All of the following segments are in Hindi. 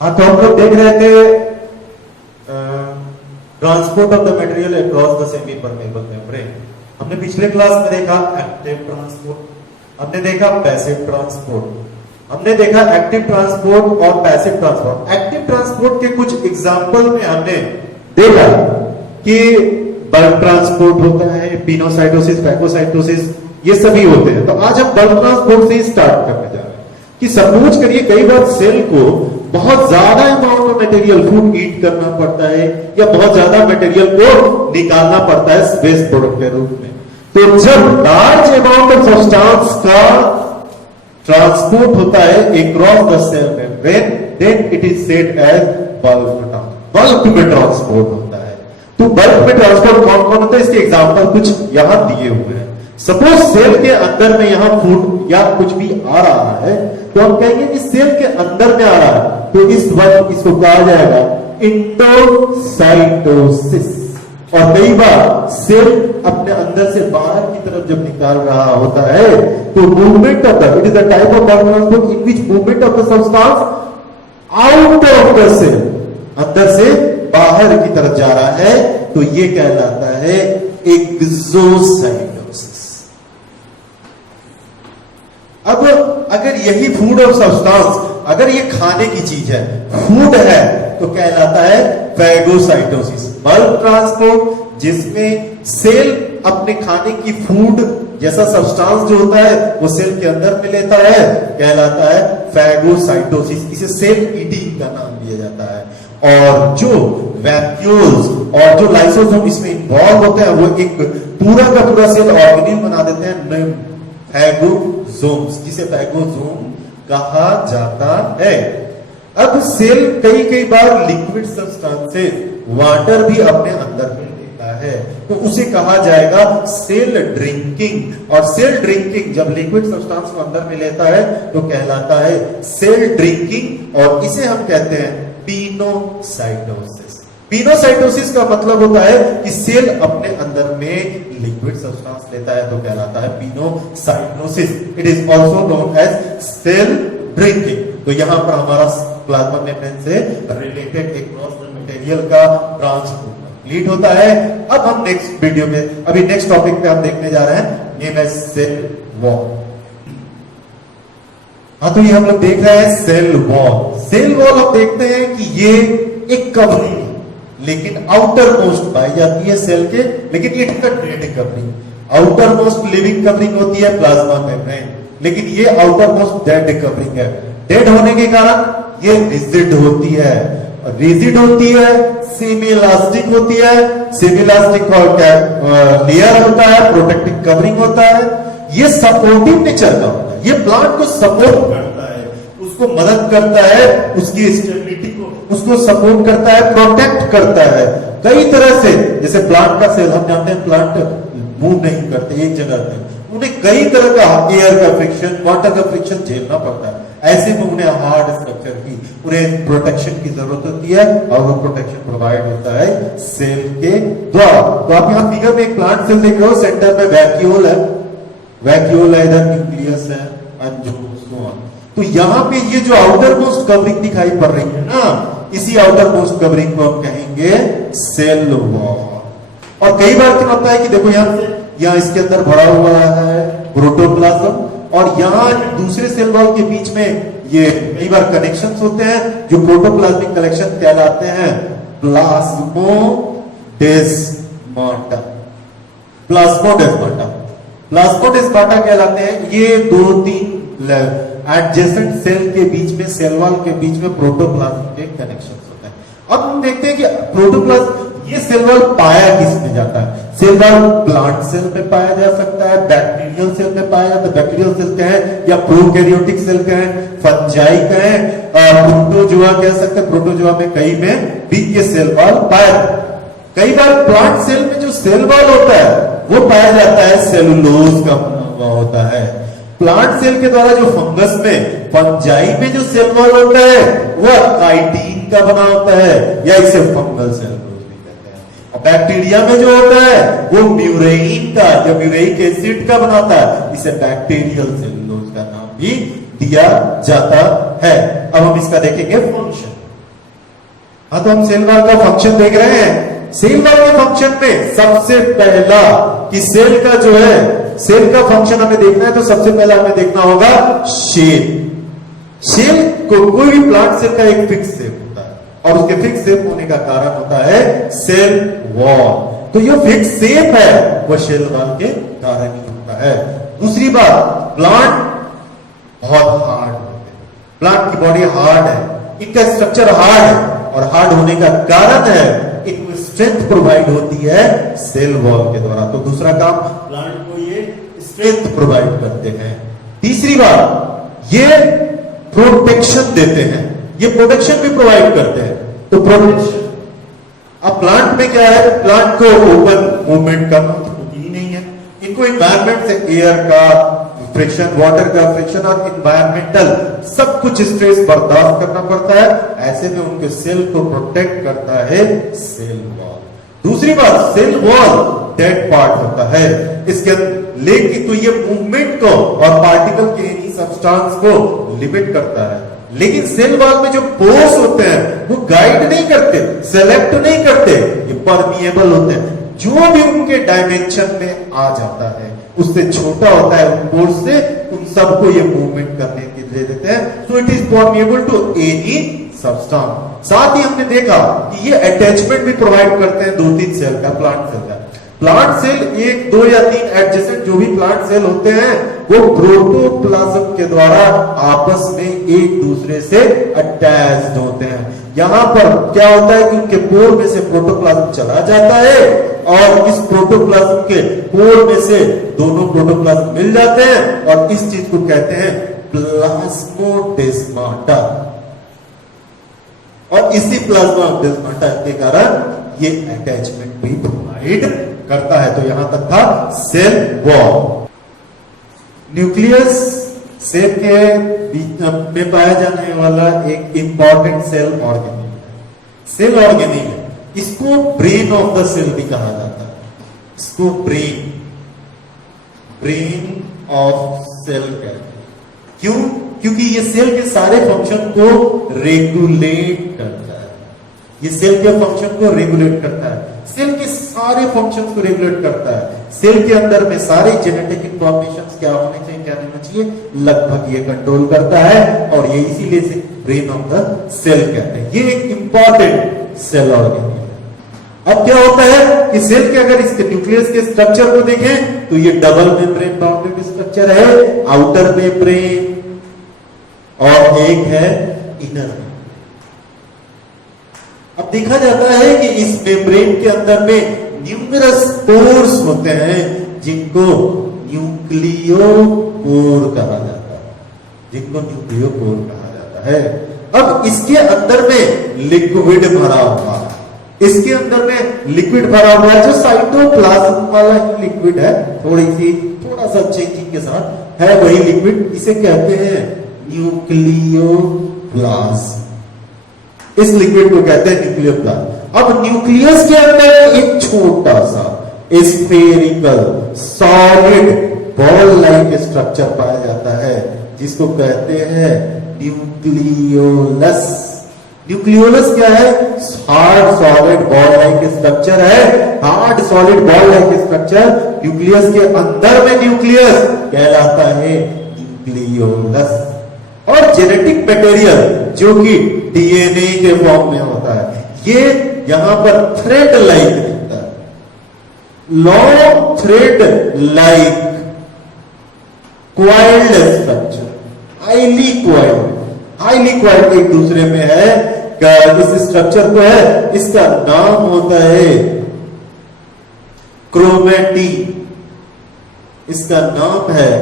हाँ, तो हम लोग देख रहे थे transport of the material across the semi permeable membrane. हमने पिछले क्लास में देखा एक्टिव ट्रांसपोर्ट, हमने देखा पैसिव ट्रांसपोर्ट, हमने देखा एक्टिव ट्रांसपोर्ट और पैसिव ट्रांसपोर्ट। एक्टिव ट्रांसपोर्ट के कुछ एग्जाम्पल में हमने देखा कि बल्क ट्रांसपोर्ट होता है, पिनोसाइटोसिस, फैगोसाइटोसिस, ये सभी होते हैं। तो आज हम बल्क ट्रांसपोर्ट से ही स्टार्ट करने जा रहे हैं कि सपोज करिए कई बार सेल को बहुत ज्यादा अमाउंट में मटेरियल फूड ईट करना पड़ता है या बहुत ज्यादा मटेरियल को निकालना पड़ता है वेस्ट प्रोडक्ट के रूप में। तो जब लार्ज अमाउंट ऑफ सब्सटेंस का ट्रांसपोर्ट होता है across the cell membrane, then it is said as bulk में ट्रांसपोर्ट होता है। तो बल्क में ट्रांसपोर्ट कौन कौन होता है, इसके एग्जांपल कुछ यहां दिए हुए हैं। सपोज सेल के अंदर में यहां फूड या कुछ भी आ रहा है तो हम कहेंगे कि सेल के अंदर में आ रहा है, तो इस वक्त इसको कहा जाएगा इंडोसाइटोसिस। और कई बार सेल अपने अंदर से बाहर की तरफ जब निकाल रहा होता है तो movement of the, it is the type of transport in which movement of the substance out of the cell, अंदर से बाहर की तरफ जा रहा है, तो ये कहलाता है एक्सोसाइटोसिस। अब अगर यही फूड और सब्सटेंस, अगर ये खाने की चीज है, फूड है, तो कहलाता है फैगोसाइटोसिस। बल्क ट्रांसपोर्ट जिसमें सेल अपने खाने की फूड जैसा सब्सटेंस जो होता है वो सेल के अंदर में लेता है, कहलाता है फैगोसाइटोसिस। इसे सेल ईटिंग का नाम दिया जाता है। और जो वैक्यूल्स और जो लाइसोसोम इसमें इन्वॉल्व होते हैं वो एक पूरा का पूरा सेल ऑर्गेनिल बना देते हैं, फैगोसोम्स, जिसे फैगोसोम कहा जाता है। अब सेल कई बार लिक्विड सब्सटेंसेस, वाटर भी अपने अंदर में लेता है, तो उसे कहा जाएगा सेल ड्रिंकिंग। और सेल ड्रिंकिंग जब लिक्विड सब्सटेंस को अंदर में लेता है तो कहलाता है सेल ड्रिंकिंग, और इसे हम कहते हैं पिनोसाइटोसिस। पिनोसाइटोसिस का मतलब होता है कि सेल अपने अंदर में लिक्विड सब्सटेंस लेता है, तो कहलाता है pinocytosis. It is also known as cell drinking. तो यहां पर हमारा प्लाज्मा मेम्ब्रेन से रिलेटेड अक्रॉस द मटेरियल का ट्रांसपोर्ट कंप्लीट होता है। अब हम नेक्स्ट वीडियो में, अभी नेक्स्ट टॉपिक पे हम देखने जा रहे हैं, नेम एज सेल वॉल। हाँ, तो ये हम लोग देख रहे हैं सेल वॉल। सेल वॉल आप देखते हैं कि ये एक कवरिंग है, लेकिन आउटर मोस्ट पाई जाती है सेल के, लेकिन it is the dead covering. Outer most living covering होती है प्लाज्मा मेम्ब्रेन, लेकिन ये आउटर मोस्ट डेड कवरिंग है। डेड होने के कारण ये रिजिड होती है, रिजिड होती है, सेमी इलास्टिक होती है। सेमी इलास्टिक और क्या लेयर होता है, प्रोटेक्टिव कवरिंग होता है। ये सपोर्टिव नेचर का होता है, ये प्लांट को सपोर्ट करता है, उसको मदद करता है, उसकी स्टेबिलिटी को, उसको सपोर्ट करता है, प्रोटेक्ट करता है कई तरह से। जैसे प्लांट का सेल, हम जानते हैं प्लांट मूव नहीं करते एक जगह पे, उन्हें कई तरह का एयर का फ्रिक्शन, वाटर का फ्रिक्शन झेलना पड़ता है। ऐसे में उन्हें हार्ड स्ट्रक्चर की, उन्हें प्रोटेक्शन की जरूरत होती है, और वो प्रोटेक्शन प्रोवाइड होता है सेल के द्वारा। तो आप यहाँ फिगर में एक प्लांट सेल देख रहे हो, सेंटर में वैक्यूल है, वैक्यूल है, इधर न्यूक्लियस है, तो यहाँ पे ये जो आउटर मोस्ट कवरिंग दिखाई पड़ रही है ना, इसी आउटर मोस्ट कवरिंग को हम कहेंगे सेल वॉल। और कई बार क्या होता है कि देखो यहाँ इसके अंदर भरा हुआ है प्रोटोप्लाज्म, और यहाँ दूसरे सेल वॉल के बीच में ये कई बार कनेक्शंस होते हैं जो प्रोटोप्लाज्मिक कनेक्शन कहलाते हैं प्लाज्मोडेस्माटा। प्लाज्मोडेस्माटा, प्लाज्मोडेस्माटा कहलाते हैं। ये 2-3 एडजेसेंट सेल के बीच में, सेल वॉल के बीच में प्रोटोप्लाज्म के कनेक्शंस होते हैं। अब हम देखते हैं कि प्रोटोप्लाज्म, ये सेल वॉल पाया किसमें जाता है? सेल वॉल प्लांट सेल में पाया जा सकता है, बैक्टीरियल सेल में पाया जाता है। बैक्टीरियल सेल का है या प्रोकैरियोटिक सेल का है, फंजाई का है, प्रोटोजोआ कह सकते हैं। प्रोटोजोआ में कई में भी ये सेल वॉल पाया जाता है। कई बार प्लांट सेल में जो सेल वॉल होता है वो पाया जाता है सेलुलोज का बना हुआ होता है। प्लांट सेल के द्वारा जो फंगस में, फंजाई में जो सेल वॉल होता है वह काइटिन का बना होता है, या इसे फंगल सेलुलोज भी कहते हैं। और बैक्टीरिया में जो होता है वो म्यूरेइन का या म्यूरेइक एसिड का बनाता है, इसे बैक्टीरियल सेलुलोज का नाम भी दिया जाता है। अब हम इसका देखेंगे फंक्शन। हाँ, तो हम सेल वॉल का फंक्शन देख रहे हैं। सेल वॉल के फंक्शन में सबसे पहला कि सेल का जो है, सेल का फंक्शन हमें देखना है तो सबसे पहला हमें देखना होगा शेल। शेल को कोई भी प्लांट सेल का एक फिक्स शेप होता है और उसके फिक्स शेप होने का कारण होता है सेल वॉल। तो ये फिक्स शेप है वो सेल वॉल के कारण ही होता है। दूसरी बात, प्लांट बहुत हार्ड होते हैं, प्लांट की बॉडी हार्ड है, इनका स्ट्रक्चर हार्ड है और हार्ड होने का कारण है इनको स्ट्रेंथ प्रोवाइड होती है सेल वॉल के द्वारा। तो दूसरा काम, प्लांट को ये स्ट्रेंथ प्रोवाइड करते हैं। तीसरी बात, ये प्रोटेक्शन देते हैं, ये प्रोटेक्शन भी प्रोवाइड करते हैं। तो प्रोटेक्शन, अब प्लांट में क्या है, प्लांट को ओपन मूवमेंट का होती ही नहीं है, इनको एनवायरमेंट से एयर का फ्रिक्शन, वाटर का फ्रिक्शन और इन्वायरमेंटल सब कुछ स्ट्रेस बर्दाश्त करना पड़ता है। ऐसे में उनके सेल को प्रोटेक्ट करता है सेल वॉल। दूसरी बात, सेल वॉल डेड पार्ट होता है इसके अंदर, लेकिन तो ये मूवमेंट को और पार्टिकल के एनी सब्सटेंस को लिमिट करता है। लेकिन सेल वॉल में जो पोर्स होते हैं वो गाइड नहीं करते, सेलेक्ट नहीं करते, ये परमिएबल होते हैं। जो भी उनके डायमेंशन में आ जाता है, उससे छोटा होता है उन पोर्स से, उन सबको ये मूवमेंट करने के लिए देते हैं। So it is permeable to any substance. साथ ही हमने देखा कि ये अटैचमेंट भी प्रोवाइड करते हैं 2-3 सेल का, प्लांट सेल का। प्लांट सेल 1, 2 या 3 एडजेसेंट जो भी प्लांट सेल होते हैं वो प्रोटोप्लाज्म के द्वारा आपस में एक दूसरे से अटैच्ड होते हैं। यहां पर क्या होता है कि उनके पोर में से प्रोटोप्लाज्म चला जाता है और इस प्रोटोप्लाज्म के पोर में से दोनों प्रोटोप्लाज्म मिल जाते हैं और इस चीज को कहते हैं प्लाज्मोडेस्माटा। और इसी प्लाज्मोडेस्माटा के कारण ये अटैचमेंट भी प्रोवाइड करता है। तो यहां तक था सेल वॉल। न्यूक्लियस सेल के बीच में पाया जाने वाला एक इंपॉर्टेंट सेल ऑर्गेनेल है, सेल ऑर्गेनेल है। इसको ब्रेन ऑफ द सेल भी कहा जाता है, इसको ब्रेन ऑफ सेल कहते हैं। क्यों? क्योंकि ये सेल के सारे फंक्शन को रेगुलेट करता है, ये सेल के फंक्शन को रेगुलेट करता है, सेल के सारे फंक्शंस को रेगुलेट करता है। सेल के अंदर में सारे जेनेटिक इंफॉर्मेशंस क्या होने चाहिए, क्या नहीं होना चाहिए, लगभग ये कंट्रोल करता है और ये इसीलिए से ब्रेन ऑफ द सेल कहते हैं। ये एक इंपॉर्टेंट सेल ऑर्गेनेल है। अब क्या होता है कि सेल के अगर इसके न्यूक्लियस के स्ट्रक्चर को देखें तो ये डबल मेम्ब्रेन बाउंडेड स्ट्रक्चर है, आउटर मेम्ब्रेन और एक है इनर। अब देखा जाता है कि इस मेम्ब्रेन के अंदर में न्यूमरस पोर्स होते हैं जिनको न्यूक्लियोपोर कहा जाता है, जिनको न्यूक्लियोपोर कहा जाता है। अब इसके अंदर में लिक्विड भरा हुआ है, इसके अंदर में लिक्विड भरा हुआ है जो साइटोप्लाज्म वाला ही लिक्विड है, थोड़ा सा चेंजिंग के साथ है वही लिक्विड। इसे कहते हैं न्यूक्लियोप्लाज्म। इस लिक्विड को कहते हैं न्यूक्लियोप्लाज्म। अब न्यूक्लियस के अंदर एक छोटा सा spherical solid ball like structure पाया जाता है जिसको कहते हैं न्यूक्लियोलस। न्यूक्लियोलस क्या है? Hard solid ball like structure है, hard solid ball like structure. Nucleus के अंदर में न्यूक्लियस कहलाता है न्यूक्लियोलस। और जेनेटिक मटेरियल जो कि डीएनए के फॉर्म में होता है, ये यहां पर थ्रेड लाइक दिखता है, long thread like coiled structure, highly coiled एक दूसरे में है। इस स्ट्रक्चर को है, इसका नाम होता है क्रोमैटिन। इसका नाम है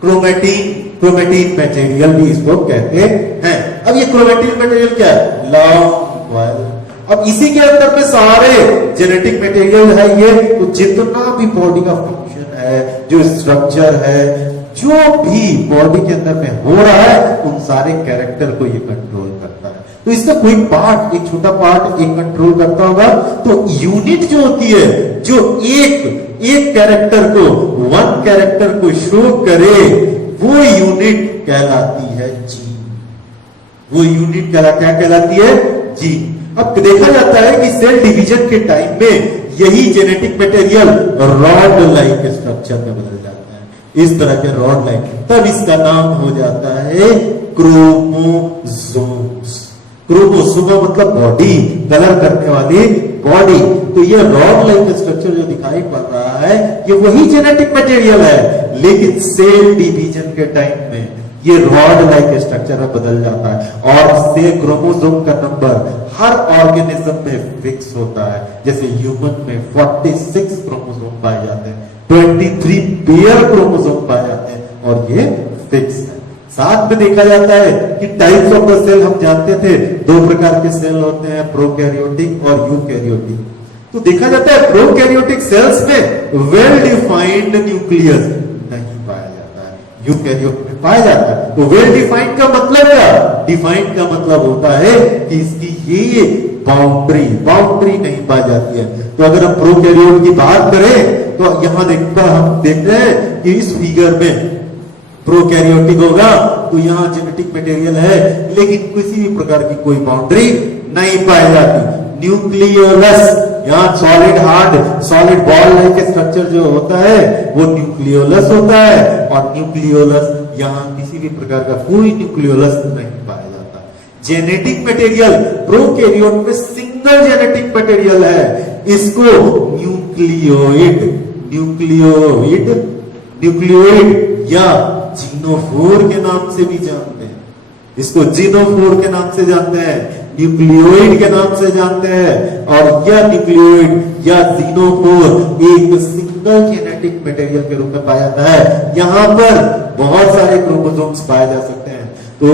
क्रोमैटिन मटेरियल भी इसको कहते हैं। अब ये क्रोमैटिन मटेरियल क्या है? Long coil. अब इसी के अंदर में सारे जेनेटिक मटेरियल है ये, तो जितना भी बॉडी का फंक्शन है, जो स्ट्रक्चर है, जो भी बॉडी के अंदर में हो रहा है, उन सारे कैरेक्टर को ये कंट्रोल करता है। तो इसका कोई पार्ट, एक छोटा पार्ट एक कंट्रोल करता होगा। तो यूनिट जो होती है, जो एक कैरेक्टर को, वन कैरेक्टर को शो करे, वो यूनिट कहलाती है जीन। वो यूनिट क्या कहलाती है? जीन। अब देखा जाता है कि सेल डिवीजन के टाइम में यही genetic material rod like structure में बदल जाता है, इस तरह के रॉड लाइक, तब इसका नाम हो जाता है क्रोमोसोम्स। क्रोमोसोम मतलब बॉडी, कलर करने वाली बॉडी। तो ये रॉड लाइक स्ट्रक्चर जो दिखाई पड़ रहा है ये वही जेनेटिक मटेरियल है, लेकिन सेल डिवीजन के टाइम में ये रॉड लाइक स्ट्रक्चर में बदल जाता है और इससे क्रोमोसोम का नंबर हर ऑर्गेनिज्म में फिक्स होता है। जैसे ह्यूमन में 46 क्रोमोसोम पाए जाते हैं, 23 पेयर क्रोमोसोम पाए जाते हैं और ये फिक्स है। साथ में देखा जाता है कि टाइप्स ऑफ द सेल हम जानते थे, दो प्रकार के सेल होते हैं, प्रोकैरियोटिक और यूकैरियोटिक। तो देखा जाता है प्रोकैरियोटिक सेल्स में वेल डिफाइंड न्यूक्लियस नहीं पाया जाता है, यूकैरियोट में पाया जाता है। तो वेल डिफाइंड का मतलब क्या? डिफाइंड का मतलब होता है कि इसकी ये बाउंड्री नहीं पाई जाती है। तो अगर हम प्रोकैरियोट की बात करें तो यहां हम देख रहे हैं कि इस फिगर में प्रोकैरियोटिक होगा तो यहां जेनेटिक मटेरियल है, लेकिन किसी भी प्रकार की कोई बाउंड्री नहीं पाई जाती। न्यूक्लियोलस, यहाँ सॉलिड बॉल लाइक स्ट्रक्चर जो होता है वो न्यूक्लियोलस होता है, और न्यूक्लियोलस यहाँ किसी भी प्रकार का कोई न्यूक्लियोलस नहीं पाया जाता। जेनेटिक मटेरियल प्रोकैरियोट में सिंगल जेनेटिक मटेरियल है, इसको न्यूक्लियोइड या जीनोफोर के नाम से भी जानते हैं। इसको जीनोफोर के नाम से जानते हैं, न्यूक्लियोइड के नाम से जानते हैं। और यह न्यूक्लियोइड या जीनोफोर एक सिंगल जेनेटिक मटेरियल के रूप में पाया जाता है। यहां पर बहुत सारे क्रोमोसोम्स पाए जा सकते हैं। तो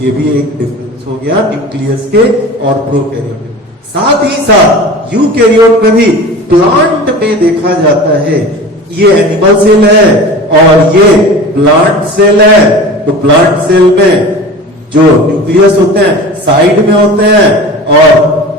ये भी एक डिफरेंस हो गया न्यूक्लियस के और प्रोकैरियोट में। साथ ही साथ यूकैरियोट में भी प्लांट में देखा जाता है, ये एनिमल सेल है और ये प्लांट सेल है। तो प्लांट सेल में जो न्यूक्लियस होते हैं साइड में होते हैं और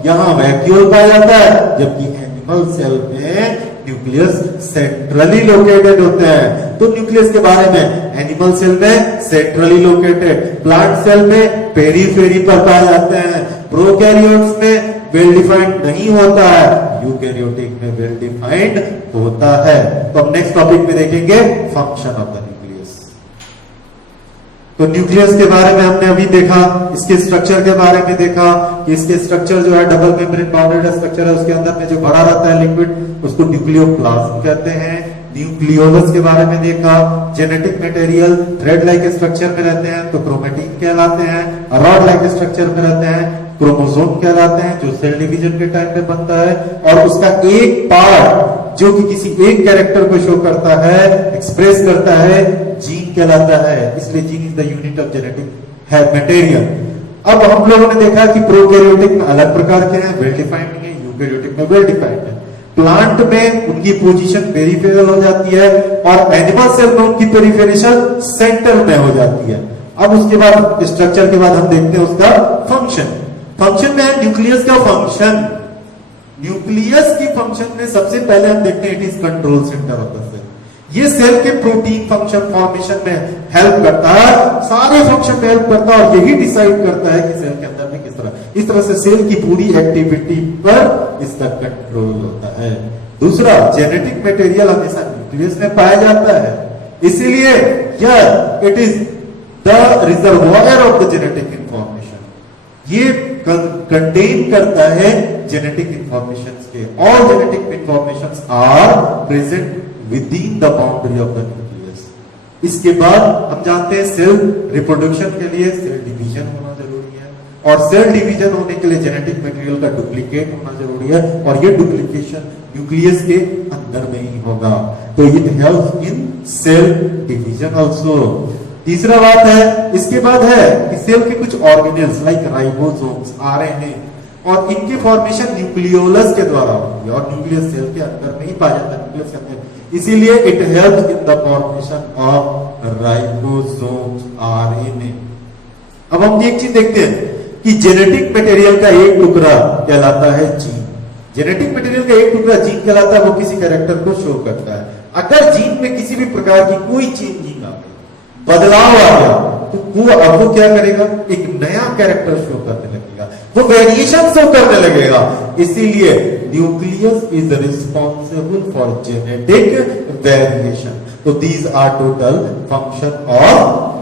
यहां वैक्यूल पाया जाता है, जबकि एनिमल सेल में न्यूक्लियस सेंट्रली लोकेटेड होते हैं। तो न्यूक्लियस के बारे में एनिमल सेल में सेंट्रली लोकेटेड, प्लांट सेल में पेरीफेरी पर पाए जाते हैं, प्रोकैरियोट्स में वेल डिफाइंड नहीं होता है, यूकैरियोटिक में वेल डिफाइंड होता है। तो हम नेक्स्ट टॉपिक में देखेंगे फंक्शन ऑफ द न्यूक्लियस। तो न्यूक्लियस के बारे में हमने अभी देखा, इसके स्ट्रक्चर के बारे में देखा कि इसके स्ट्रक्चर जो है डबल मेम्ब्रेन बाउंडेड स्ट्रक्चर है, उसके अंदर में जो भरा रहता है लिक्विड उसको न्यूक्लियोप्लाज्म कहते हैं। न्यूक्लियोलस के बारे में देखा, genetic material thread like structure में रहते हैं तो क्रोमेटिन कहलाते हैं, रॉड लाइक स्ट्रक्चर में रहते हैं क्रोमोसोम कहलाते हैं, जो सेल डिवीजन के टाइम में बनता है। और उसका एक पार्ट जो कि किसी एक कैरेक्टर को शो करता है, एक्सप्रेस करता है, जीन कहलाता है। इसलिए gene is the unit of genetic material. अब हम लोगों ने देखा कि प्रोकैरियोटिक में अलग प्रकार के हैं, वेल डिफाइंड है, यूकैरियोटिक में वेल डिफाइंड है। प्लांट में उनकी पोजीशन पेरिफेरल हो जाती है और एनिमल सेल में उनकी पेरिफेरेशन सेंटर में हो जाती है। अब उसके बाद स्ट्रक्चर के बाद हम देखते हैं उसका फंक्शन। फंक्शन में है न्यूक्लियस का फंक्शन। न्यूक्लियस की फंक्शन में सबसे पहले हम देखते हैं it is control centre of the cell. ये सेल के प्रोटीन फंक्शन फॉर्मेशन में हेल्प करता है, सारे फंक्शन में हेल्प करता है और यही डिसाइड करता है कि सेल के अंदर में किस तरह, इस तरह से सेल की पूरी एक्टिविटी पर इसका कंट्रोल होता है। दूसरा, जेनेटिक मटेरियल हमेशा न्यूक्लियस में पाया जाता है, इसीलिए यह it is the reservoir of the genetic information. ये कंटेन करता है जेनेटिक इंफॉर्मेशन के, all genetic information are present within the boundary of the nucleus. इसके बाद हम जानते हैं सेल रिप्रोडक्शन के लिए सेल डिवीजन होना जरूरी है, और सेल डिवीजन होने के लिए जेनेटिक मटेरियल का डुप्लीकेट होना जरूरी है, और ये डुप्लीकेशन न्यूक्लियस के अंदर में ही होगा। तो it helps in cell division also. तीसरा बात है, इसके बाद है कि सेल के कुछ ऑर्गेनेल्स लाइक राइबोसोम्स, आरएनए, और इनके फॉर्मेशन न्यूक्लियोलस के द्वारा होती है, और न्यूक्लियस सेल के अंदर में ही पाया जाता है, न्यूक्लियस के अंदर। इसीलिए it helps in the formation of ribosomes, RNA. अब हम एक चीज देखते हैं कि जेनेटिक मटेरियल का एक टुकड़ा कहलाता है जीन। जेनेटिक मटेरियल का एक टुकड़ा जीन कहलाता है, वो किसी कैरेक्टर को शो करता है। अगर जीन में किसी भी प्रकार की कोई चेंजिंग आ गई, बदलाव आ गया तो वो अब वो क्या करेगा, एक नया कैरेक्टर शो करने लगेगा, वो वेरिएशन शो करने लगेगा। इसीलिए nucleus is responsible for genetic variation. तो these are total function of